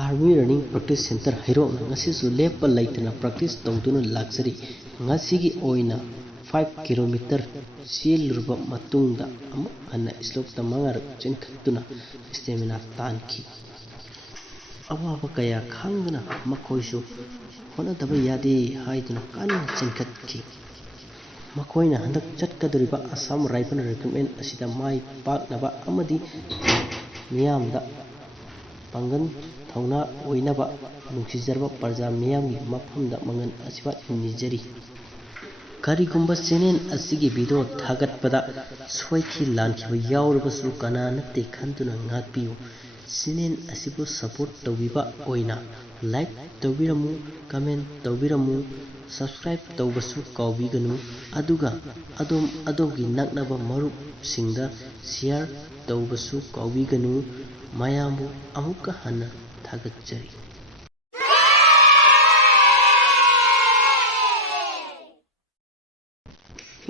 army running practice centre हैरोना ngasisu lepa laitana practice tawduna laksari ngasigi oina 5 kilometer silurba matungda amuk hana slopta mangarak chenkhattuna stamina tanki awaba kaya khangduna makoisu honadaba yade haiduna kan chenkhatki makoina handak chatkaduriba Assam Rifle Recruitment asida mai paknaba amadi miyamda pangan thawna oinaba nungsijarba parja miyamgi mafamda mangan asiba nijari karigumba channel asigi video thagatpada soiki lankhiba yawrabasu kana natte khantuna ngakpiyu channel asibu support tawbiba oina like tawbiramu comment tawbiramu subscribe tawbasu kawbiganu aduga adogi naknaba marup singda share tawbasu kawbiganu mayambu amuka hana thagatjari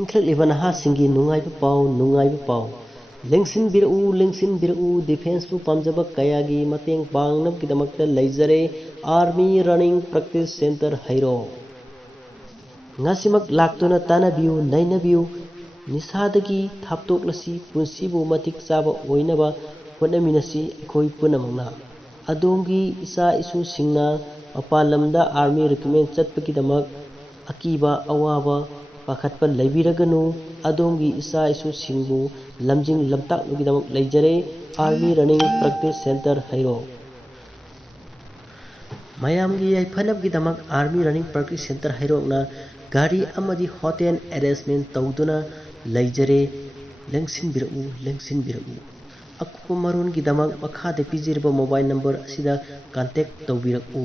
Inklik leban ha singi nungai pau lengsin biru defense pu pamjaba kayagi mateng bangnam kidamakta leijare army running practice center hairo ngasimak laktuna tanabiu nainabiu nisadagi thaptoklasi punsibu matik chaba oinaba honaminasi khoi punamakna adongi isa isu singna apalamda army recruitment chatpakidamak akiba awaba pakhatpa laibiraganu adongi isa isu singbu lamjing lamtak nugidamak leijare army running practice center hairo mayamgi yaifanabgidamak army running practice center hairo na gari amadi hotel arrangement tawduna leijare lengsin biru akupa maron gidamak makhada pijirba mobile number asida contact tawbiraku